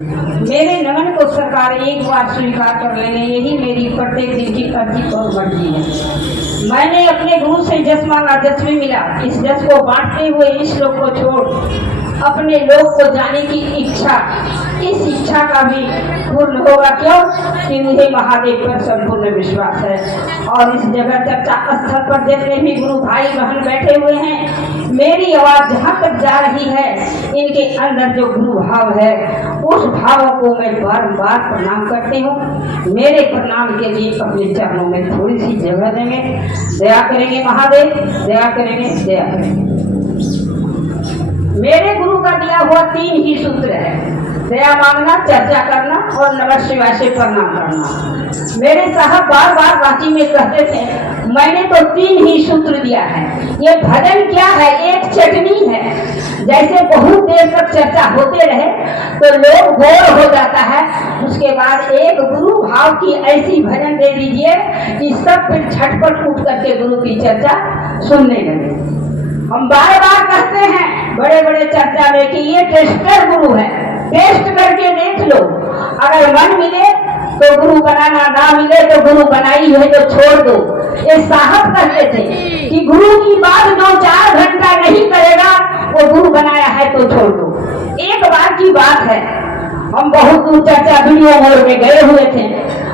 मेरे नमन को सरकार एक बार स्वीकार कर लेने, यही मेरी प्रत्येक दिन की अर्जी और मर्जी है। मैंने अपने गुरु से जस मांगा जस भी मिला। इस जस को बांटते हुए इस लोक को छोड़ अपने लोक को जाने की इच्छा, इस इच्छा का भी पूर्ण होगा क्यों कि मुझे महादेव पर संपूर्ण विश्वास है। और इस जगह चर्चा स्थल पर जितने भी गुरु भाई बहन बैठे हुए हैं, मेरी आवाज जहाँ तक जा रही है, इनके अंदर जो गुरु भाव है उस भाव को मैं बार-बार प्रणाम करती हूँ। मेरे प्रणाम के लिए अपने चरणों में थोड़ी सी जगह देंगे। दया करेंगे महादेव, दया करेंगे, दया करेंगे। मेरे गुरु का दिया हुआ 3 ही सूत्र है: दया मांगना, चर्चा करना और नमः शिवाय से प्रणाम करना। मेरे साहब बार बार रांची में कहते थे, मैंने तो 3 ही सूत्र दिया है। ये भजन क्या है? एक चटनी है। जैसे बहुत देर तक चर्चा होते रहे तो लोग बोर हो जाता है, उसके बाद एक गुरु भाव की ऐसी भजन दे दीजिए कि सब फिर झटपट उठ करके गुरु की चर्चा सुनने लगे। हम बार बार कहते हैं बड़े बड़े चर्चा में कि ये टेस्टर गुरु है, टेस्ट करके देख लो। अगर मन मिले तो गुरु बनाना, ना मिले तो गुरु बनाई है तो छोड़ दो। ये साहब कहते थे कि गुरु की बात जो 4 घंटा नहीं करेगा वो गुरु बनाया है तो छोड़ दो। एक बार की बात है, हम बहुत दूर चर्चा वीडियो मोड में गए हुए थे,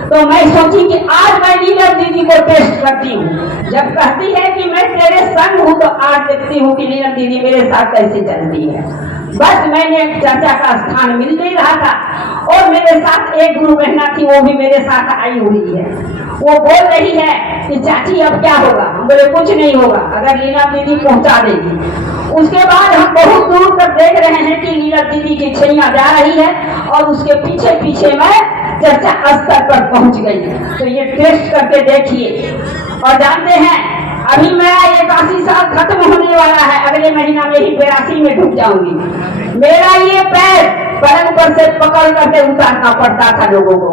तो मैं सोची कि आज मैं लीला दीदी को टेस्ट करती हूँ। जब कहती है कि मैं तेरे संग हूँ तो आज देखती हूँ कि लीला दीदी मेरे साथ कैसे चलती है। बस मैंने एक चर्चा का स्थान मिल नहीं रहा था और मेरे साथ एक गुरु बहना थी, वो भी मेरे साथ आई हुई है। वो बोल रही है कि चाची अब क्या होगा? हम बोले कुछ नहीं होगा अगर लीला दीदी पहुंचा देगी। उसके बाद हम बहुत दूर तक देख रहे हैं कि लीला दीदी की छैया जा रही है और उसके पीछे पीछे मैं चर्चा स्तर पर पहुंच गई। तो ये टेस्ट करके देखिए। और जानते हैं अभी मेरा 81 साल खत्म होने वाला है, अगले महीना में ही 82 में डूब जाऊंगी। मेरा ये पैर पलंग पर से पकड़ करके उतारना पड़ता था लोगों को,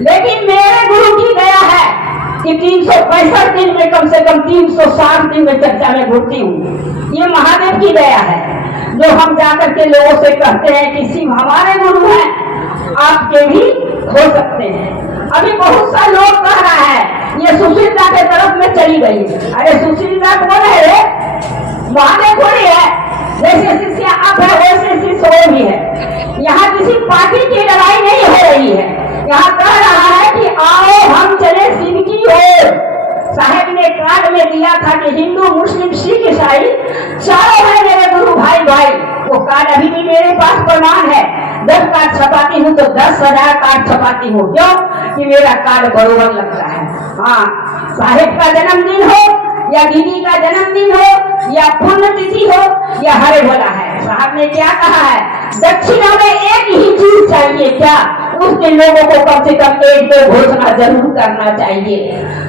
लेकिन मेरे गुरु की दया है कि 365 दिन में कम से कम 360 दिन में चर्चा में घुटती हूँ। ये महादेव की दया है जो हम जाकर के लोगों से कहते हैं कि सिर्फ हमारे गुरु हैं, आपके भी हो सकते हैं। अभी बहुत सा लोग कह रहा है ये सुशीलता के तरफ में चली गई। अरे सुशीलता कौन है रे? महादेव थोड़ी है। जैसे शिष्य आप है वैसे शिष्य वो भी है। यहाँ किसी पार्टी की लड़ाई नहीं हो रही है। यहाँ कह रहा है कि आओ हम चले शिव की ओर। साहेब ने कार्ड में दिया था कि हिंदू, मुस्लिम, सिख, ईसाई चारों है मेरे गुरु भाई भाई। वो कार्ड अभी भी मेरे पास प्रमाण है। 10 कार्ड छपाती हूँ तो 10,000 कार्ड छपाती हूँ। क्यों? कि मेरा कार्ड बरोबर लगता है। हाँ, साहेब का जन्मदिन हो या दीदी का जन्मदिन हो या पुण्यतिथि हो या हरे भला है, साहब ने क्या कहा है? दक्षिणा में एक ही चीज चाहिए। क्या? उस दिन लोगों को कम से कम 1-2 घोषणा जरूर करना चाहिए।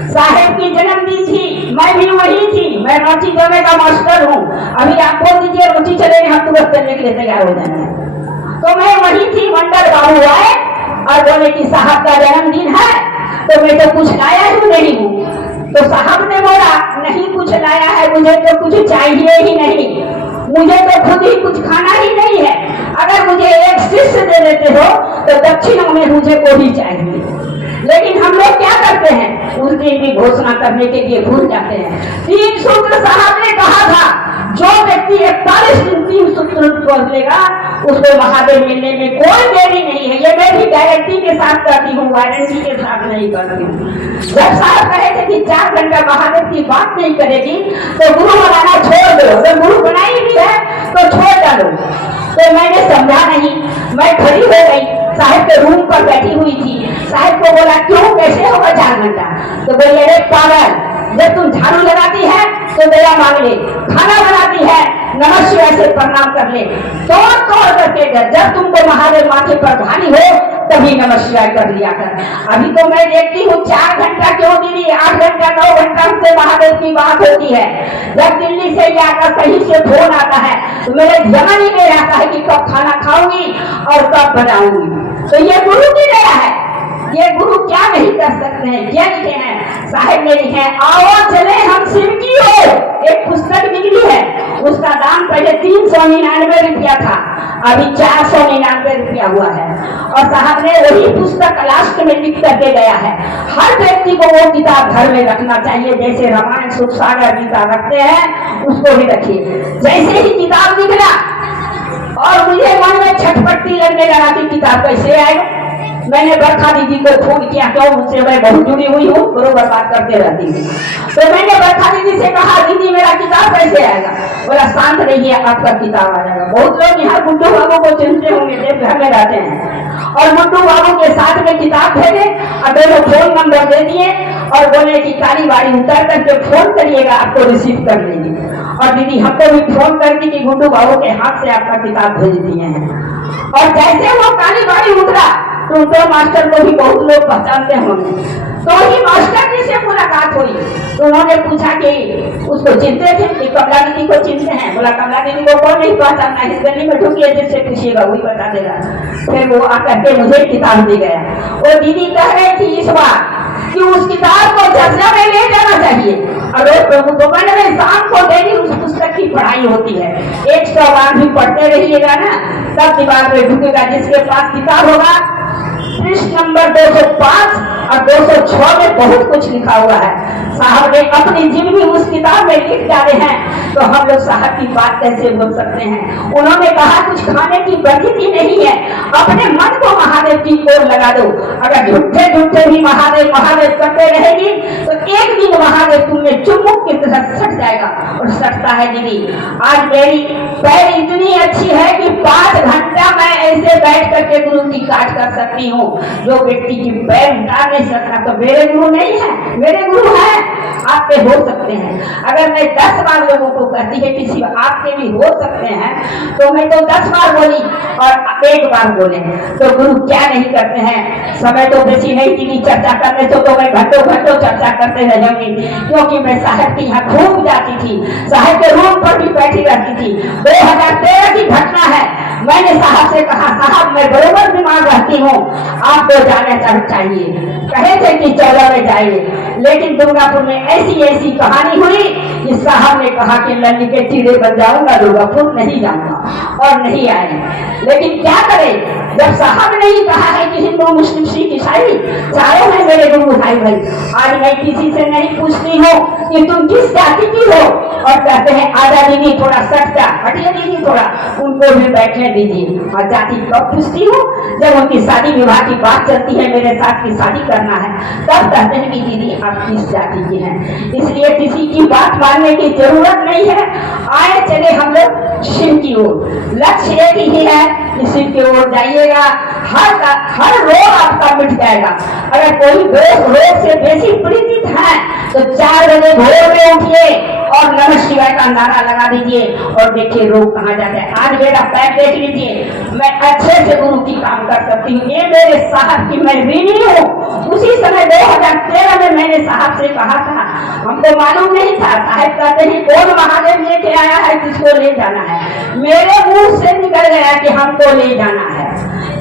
साहेब की जन्मदिन थी, मैं भी वही थी। मैं रांची जाने का मास्टर हूँ। अभी आप बोल दीजिए रांची चलेंगे, हम तुरंत चलने के लिए तैयार हो जाएंगे। तो मैं वही थी। मंडल बाबू आए और बोले कि साहब का जन्मदिन है, तो मैं तो कुछ लाया ही नहीं हूँ। तो साहब ने बोला नहीं कुछ लाया है, मुझे तो कुछ चाहिए ही नहीं, मुझे तो खुद ही कुछ खाना ही नहीं है। अगर मुझे एक शिष्य दे देते हो तो दक्षिणा में मुझे को ही चाहिए। लेकिन हम लोग क्या करते हैं? उस दिन भी घोषणा करने के लिए भूल जाते हैं। 3 सूत्र साहब ने कहा था, जो व्यक्ति 41 दिन 3 सूत्र पढ़ लेगा उसको महादेव मिलने में कोई देरी नहीं है। ये मैं भी गारंटी के साथ करती हूँ, वारंटी के साथ नहीं करती हूँ। जब साहब कहे थे कि 4 घंटा महादेव की बात नहीं करेगी तो गुरु बनाना छोड़ दो। अगर गुरु बनाई भी है तो छोड़ डालो। तो मैंने समझा नहीं, मैं खड़ी हो गई, साहब के रूम पर बैठी हुई थी। साहब को बोला क्यों, कैसे होगा 4 घंटा? तो बोले अरे पागल, जब तुम झाड़ू लगाती है तो दया मांग ले, खाना बनाती है नमः शिवाय से प्रणाम कर ले, तोड़ तोड़ करके जब तुमको महादेव माथे पर भारी हो तभी नमः शिवाय कर लिया कर। अभी तो मैं देखती हूँ 4 घंटा क्यों दीदी, 8 घंटा 9 घंटा से महादेव की बात होती है। जब दिल्ली से या कहीं से फोन आता है तो मेरे ध्यान ही नहीं रहता है कि कब खाना खाऊंगी और कब बनाऊंगी। तो ये गुरु की दया है। ये गुरु क्या नहीं कर सकते हैं, क्या लिखे हैं साहेब ने लिखे हैं, आओ चले हम शिव की ओर। एक पुस्तक निकली है, उसका दाम पहले 399 रुपया था, अभी 499 रुपया हुआ है। और साहब ने वही पुस्तक लास्ट में लिख करके गया है, हर व्यक्ति को वो किताब घर में रखना चाहिए। जैसे रामायण सुख सागर गीता रखते हैं, उसको भी रखिए। जैसे ही किताब निकला और मुझे मन में छटपटी लगने लगा कि किताब कैसे आएगा। मैंने बरखा दीदी को फोन किया, क्यों मुझसे मैं बहुत जुड़ी हुई हूँ, बरोबर बात करते रहती हूँ। तो मैंने बरखा दीदी से कहा, दीदी मेरा किताब कैसे आएगा? बोला शांत रहिए, आपका किताब आ जाएगा। बहुत लोग यहाँ गुड्डू बाबू को चिंते होंगे, देव घर में रहते हैं, और गुड्डू बाबू के साथ में किताब भेजे और दोनों फोन नंबर दे दिए और बोले कि काली बाड़ी उतर करके फोन करिएगा, आपको रिसीव कर लेंगे। और दीदी हमको भी फोन कर दी कि गुड्डू बाबू के हाथ से आपका किताब भेज दिए हैं। और जैसे वो काली बाड़ी उतरा तो मास्टर को भी बहुत लोग पहचानते होंगे, तो वही मास्टर जी से मुलाकात हुई। तो उन्होंने पूछा कि उसको चिंते थे कि कमला दीदी को चिंते हैं? बोला कमला दीदी को कौन नहीं पहचानता है, गली में ढूंढिए, जिससे पूछिएगा वही बता देगा। फिर वो आकर के मुझे किताब दी गया। वो दीदी कह रही थी इस बार कि उस किताब को चर्चा में ले जाना चाहिए, और रोज प्रभु को मैंने शाम को डेली उस पुस्तक की पढ़ाई होती है। 100 बार भी पढ़ते रहिएगा ना, तब दिमाग में ढुकेगा। जिसके पास किताब होगा, पृष्ठ नंबर 205 और 206 में बहुत कुछ लिखा हुआ है। साहब ने अपनी जिंदगी उस किताब में लिख डाले हैं, तो हम लोग साहब की बात कैसे बोल सकते हैं? उन्होंने कहा कुछ खाने की प्रकृति नहीं है, अपने मन को महादेव की ओर लगा दो। अगर झूठे झूठे भी महादेव महादेव करते रहेगी तो एक दिन महादेव तुम्हें चुम्बक की तरह सट जाएगा। और सटता है दीदी। आज मेरी पैर इतनी अच्छी है कि 5 घंटा मैं ऐसे बैठ करके गुरु की काट कर सकती हूँ। जो व्यक्ति की पैर उतार नहीं सकता तो मेरे गुरु नहीं है, मेरे गुरु है। आपके हो सकते हैं। अगर मैं 10 बार लोगों को कहती है किसी आपके भी हो सकते हैं, तो मैं तो 10 बार बोली और 1 बार बोले, तो गुरु क्या नहीं करते हैं। समय तो बेसी नहीं थी चर्चा करने तो मैं घंटों घंटों चर्चा करते रहूंगी, क्योंकि मैं साहब के यहाँ खूब जाती थी, साहब के रूम पर भी बैठी रहती थी। 2013 की घटना है। मैंने साहब से कहा, साहब मैं बरोबर बीमार रहती हूँ, आपको जाना चाहिए। कहे थे कि 14 में जाइए, लेकिन दुर्गापुर में ऐसी कहानी हुई कि साहब ने कहा कि लल्ली के टीरे बन जाऊंगा, दुर्गापुर नहीं जाऊंगा, और नहीं आए। लेकिन क्या करें, जब साहब ने ही कहा है कि हिंदू मुस्लिम सिख ईसाई चारों में मेरे गुरु भाई भाई। आज मैं किसी से नहीं पूछती हूँ कि तुम किस जाति की हो, और कहते हैं आजा दीदी थोड़ा सट जा, हटिए दीदी थोड़ा, उनको भी बैठने दीजिए। और जाति कब पूछती हूँ? जब उनकी शादी विवाह की बात चलती है, मेरे साथ की शादी करना है, तब कहते हैं कि दीदी आप किस जाति की हैं। इसलिए किसी की बात मानने की जरूरत नहीं है। आए चले हम लोग शिव की ओर। लक्ष्य एक ही है कि शिव की ओर जाइएगा, हर रोग आपका मिट जाएगा। अगर कोई रोग से बेसी पीड़ित है तो 4 बजे भोर में उठिए और नमः शिवाय का नारा लगा दीजिए, और देखिए रोग कहाँ जाते हैं। आज मेरा पैर देख लीजिए, मैं अच्छे से गुरु की काम कर सकती हूँ। ये मेरे साहब की मैं ऋणी हूँ। उसी समय 2013 में मैंने साहब से कहा था, हमको मालूम नहीं था। साहब कहते हैं कौन महादेव लेके आया है, किसको ले जाना है? मेरे मुंह से निकल गया कि हमको ले जाना है।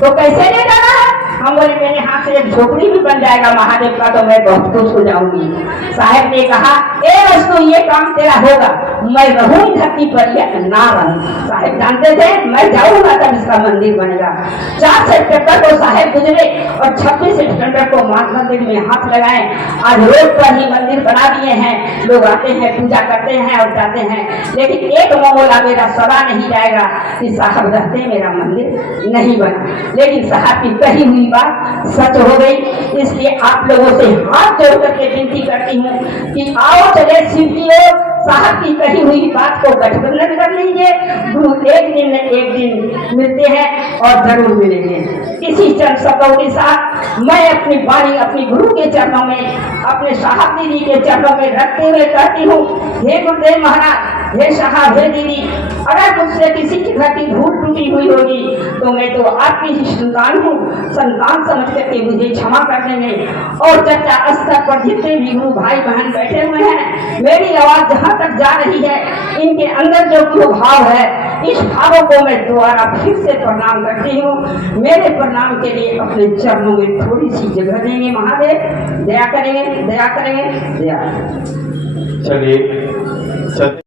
तो कैसे ले जाना है? हम बोले मेरे हाथ से एक झोपड़ी भी बन जाएगा महादेव का तो मैं बहुत खुश हो जाऊंगी। साहब ने कहा ए वस्तु ये काम तेरा होगा, मैं रहूं धरती पर या ना रहूं। साहब जानते थे मैं जाऊंगा तब इसका मंदिर बनेगा। 4 सितंबर को साहब गुजरे और 26 सितंबर को मां मंदिर में हाथ लगाए। आज रोड पर ही मंदिर बना दिए हैं, लोग आते हैं पूजा करते हैं और जाते हैं। लेकिन एक मामला मेरा सदा नहीं जाएगा कि साहब रहते मेरा मंदिर नहीं बना। लेकिन साहब की कही हुई बात सच हो गई। इसलिए आप लोगों से हाथ जोड़ करके विनती करती हूँ कि आओ चले शिव की ओर। साहब की कही हुई बात को गठबंधन कर लीजिए। गुरु एक दिन न एक दिन मिलते हैं और जरूर मिलेंगे। इसी चरण शब्दों के साथ मैं अपनी वाणी अपनी गुरु के चरणों में, अपने साहब दीदी के चरणों में रखते हुए कहती हूँ, हे गुरुदेव महाराज हे साहब, हे दीदी, अगर मुझसे किसी की घटी भूल टूटी हुई होगी तो मैं तो आपकी ही संतान हूँ। संतान समझ करके मुझे क्षमा कर देंगे। और चर्चा स्तर पर जितने भी गुरु भाई बहन बैठे हुए हैं, मेरी आवाज जहाँ तक जा रही है, इनके अंदर जो गुरु भाव है, इस भावों को मैं दोबारा फिर से प्रणाम करती हूँ। मेरे प्रणाम के लिए अपने चरणों में थोड़ी सी जगह देंगे महादेव, दया करेंगे, दया करेंगे, दया। चलिए।